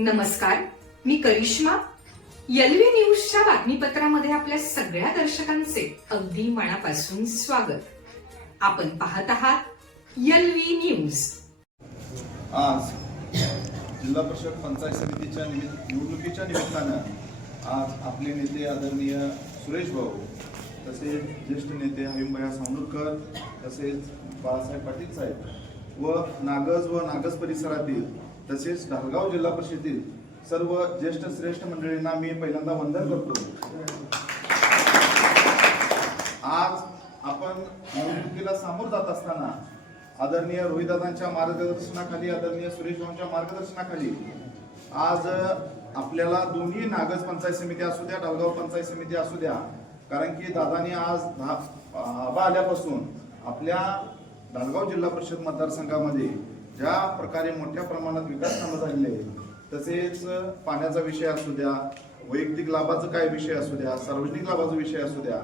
नमस्कार मी करिश्मा. यलवी न्यूजच्या बातमीपत्रामध्ये आपल्या सगळ्या दर्शकांचे अगदी मनापासून स्वागत. आपण पाहत आहात यलवी न्यूज. आज जिल्हा परिषद पंचायत समितीच्या निमित्त निवडणुकीच्या निमित्तानं आज आपले नेते आदरणीय सुरेश भाऊ तसेच ज्येष्ठ नेते हरिमभया सावनुरकर तसेच बाळासाहेब पाटील साहेब. व नागज व नागज परिसरातील तसेच ढालगाव जिल्हा परिषदेतील सर्व ज्येष्ठ श्रेष्ठ मंडळींना मी पहिल्यांदा वंदन करतो. आज आपण निवडणुकीला सामोर जात असताना आदरणीय रोहितदादांच्या मार्गदर्शनाखाली आदरणीय सुरेश भाऊंच्या मार्गदर्शनाखाली आज आपल्याला दोन्ही नागज पंचायत समिती असू द्या डालगाव पंचायत समिती असू द्या कारण की दादानी आज दहा आबा आल्यापासून आपल्या धानगाव जिल्हा परिषद मतदारसंघामध्ये ज्या प्रकारे मोठ्या प्रमाणात विकास कामं झालेले आहेत तसेच पाण्याचा विषय असू द्या वैयक्तिक लाभाचा काय विषय असू द्या सार्वजनिक लाभाचा विषय असू द्या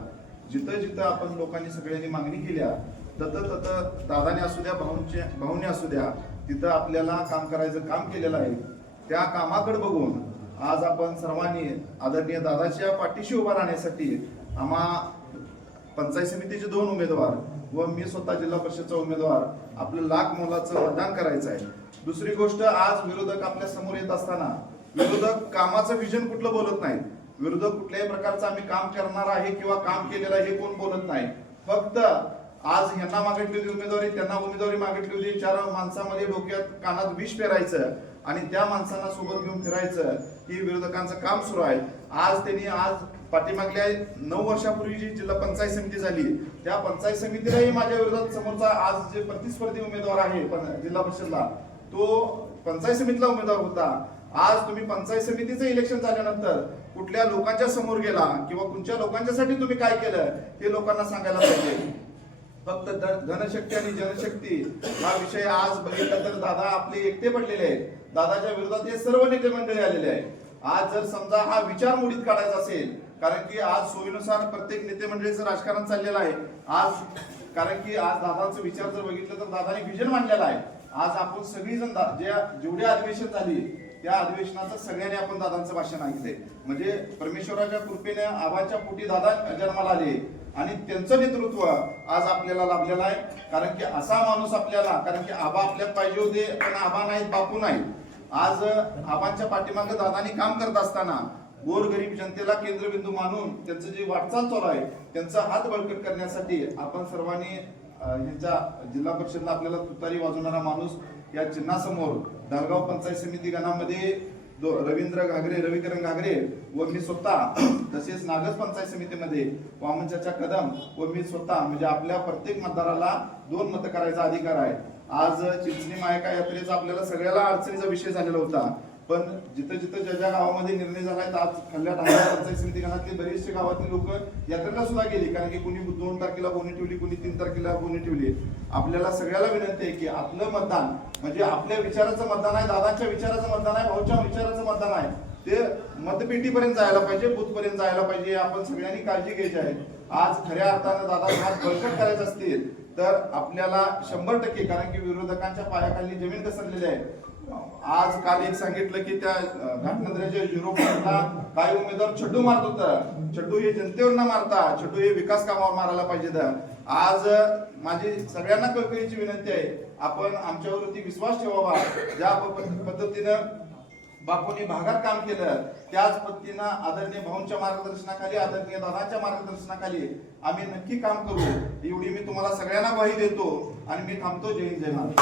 जिथं जिथं आपण लोकांनी सगळ्यांनी मागणी केल्या तथं तथं दादाने असू द्या भाऊंचे भाऊने असू द्या तिथं आपल्याला काम करायचं काम केलेलं आहे. त्या कामाकडे बघून आज आपण सर्वांनी आदरणीय दादाच्या पाठीशी उभा राहण्यासाठी आम्हा पंचायत समितीचे दोन उमेदवार व मी स्वतः जिल्हा परिषदचा उमेदवार. आपलं लाख मोलाचं मतदान करायचं आहे. दुसरी गोष्ट आज विरोधक आपल्यासमोर येत असताना विरोधक कामाचं विजन कुठलं बोलत नाहीत. विरोधक कुठल्याही प्रकारचं आम्ही काम करणार आहे किंवा काम केलेलं आहे हे कोण बोलत नाही फक्त आज यांना मागितली होती उमेदवारी त्यांना उमेदवारी मागितली होती. चार माणसामध्ये डोक्यात कानात विष पेरायचं आणि त्या माणसांना सोबत घेऊन फिरायचं ही विरोधकांचं काम सुरू आहे. आज त्यांनी आज पाठीमागल्या नऊ वर्षापूर्वी जी जिल्हा पंचायत समिती झाली त्या पंचायत समितीलाही माझ्या विरोधात समोरचा आज जे प्रतिस्पर्धी उमेदवार आहे पण- जिल्हा परिषदला तो पंचायत समितीला उमेदवार होता. आज तुम्ही पंचायत समितीचं इलेक्शन झाल्यानंतर कुठल्या लोकांच्या समोर गेला किंवा कोणत्या लोकांच्यासाठी तुम्ही काय केलं ते लोकांना सांगायला पाहिजे. फक्त धनशक्ती आणि जनशक्ती हा विषय आज बघितला तर दादा आपले एकटे पडलेले आहेत. दादाच्या विरोधात हे सर्व नेते मंडळी आलेले आहेत. आज जर समजा हा विचार मोडीत काढायचा असेल कारण की आज सोयीनुसार प्रत्येक नेते मंडळीचं राजकारण चाललेलं आहे. आज कारण की आज दादांचं विचार जर बघितलं तर दादाने विजन मांडलेला आहे. आज आपण सगळीजण ज्या जेवढे अधिवेशन झाली त्या अधिवेशनाचं सगळ्यांनी आपण दादांचं भाषण ऐकलंय. म्हणजे परमेश्वराच्या कृपेने आबाच्या पोटी दादा जन्माला आले. आणि त्यांचं नेतृत्व आज आपल्याला लाभलेलं आहे. कारण की असा माणूस आपल्याला कारण की आबा आपल्यात पाहिजे होते पण आबा नाहीत बापू नाही आज आबांच्या पाठीमागे दादानी काम करत असताना गोरगरीब जनतेला केंद्रबिंदू मानून त्यांचं जे वाटचाल चालू आहे त्यांचा हात बळकट करण्यासाठी आपण सर्वांनी अं, यांच्या जिल्हा परिषदला आपल्याला तुतारी वाजवणारा माणूस या चिन्हासमोर धारगाव पंचायत समिती गणामध्ये दो- रवींद्र घागरे रविकरण घागरे व मी स्वतः तसेच नागज पंचायत समितीमध्ये वामनचाचा कदम व मी स्वतः म्हणजे आपल्या प्रत्येक मतदाराला दोन मत करायचा अधिकार आहे. आज चिंचणी मायका यात्रेचा आपल्याला सगळ्याला अडचणीचा विषय झालेला होता. पण जिथं जिथं ज्या ज्या गावामध्ये निर्णय झालाय तर आज खल्ल्या ठाणे पंचायत समिती गणातली बरेचसे गावातील लोक यात्रेला सुद्धा गेली. कारण की कुणी दोन तारखेला बोनी ठेवली कुणी तीन तारखेला बोनी ठेवली. आपल्याला सगळ्याला विनंती आहे की आपलं मतदान म्हणजे आपल्या विचाराचं मतदान आहे दादाच्या विचाराचं मतदान आहे भाऊच्या विचाराचं मतदान आहे. ते मतपेटीपर्यंत जायला पाहिजे बूथ पर्यंत जायला पाहिजे आपण सगळ्यांनी काळजी घ्यायची आहे. आज खऱ्या अर्थानं दादा आज बळकट करायचे असतील तर आपल्याला शंभर टक्के कारण की विरोधकांच्या पायाखाली जमीन घसरलेली आहे. आज काल एक सांगितलं की त्या अं, घाटनगराच्या झिरो पॉईंटला उमेदवार छड्डू मारत होतं. छड्डू हे जनतेवर न मारता छड्डू हे विकास कामावर मारायला पाहिजे आज माझी सगळ्यांना कळकळीची विनंती आहे आपण आमच्यावरती विश्वास ठेवावा. ज्या पद्धतीनं बापूंनी भागात काम केलं. त्याच पद्धतीनं आदरणीय भाऊंच्या मार्गदर्शनाखाली आदरणीय दादाच्या मार्गदर्शनाखाली आम्ही नक्की काम करू. एवढी मी तुम्हाला सगळ्यांना ग्वाही देतो आणि मी थांबतो. जय हिंद, जय महाराज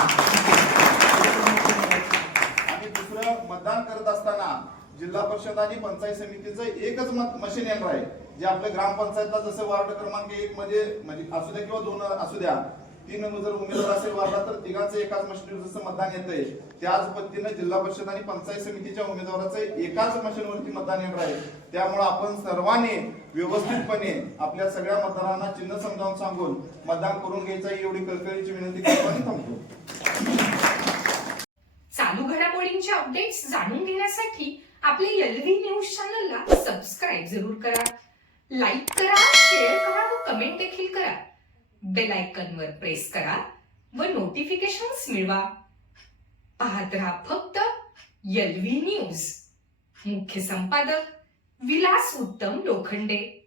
आणि दुसरं मतदान करत असताना जिल्हा परिषद आणि पंचायत समितीचं एकच मत मशीन येणार आहे. जे आपल्या ग्रामपंचायतला जसं वार्ड क्रमांक एक मध्ये म्हणजे असू द्या किंवा दोन असू द्या तीन जर उमेदवार असेल वार्डात तर तिघांचं एकाच मशीनवर जसं मतदान आहे त्याच पद्धतीनं जिल्हा परिषद आणि पंचायत समितीच्या उमेदवाराचं एकाच मशीनवरती मतदान येणार आहे. त्यामुळे आपण सर्वांनी व्यवस्थितपणे आपल्या सगळ्या मतदारांना चिन्ह समजावून सांगून मतदान करून घ्यायचं एवढी कळकळीची विनंती करतो आणि थांबतो. चालू घडामोडींचे अपडेट्स जाणून घेण्यासाठी आपले एलव्ही न्यूज चॅनलला सबस्क्राईब जरूर करा. लाईक करा शेअर करा व कमेंट देखील करा. बेल आयकॉनवर प्रेस करा व नोटिफिकेशन्स मिळवा. पाहत राहा फक्त एलव्ही न्यूज मुख्य संपादक विलास उत्तम लोखंडे.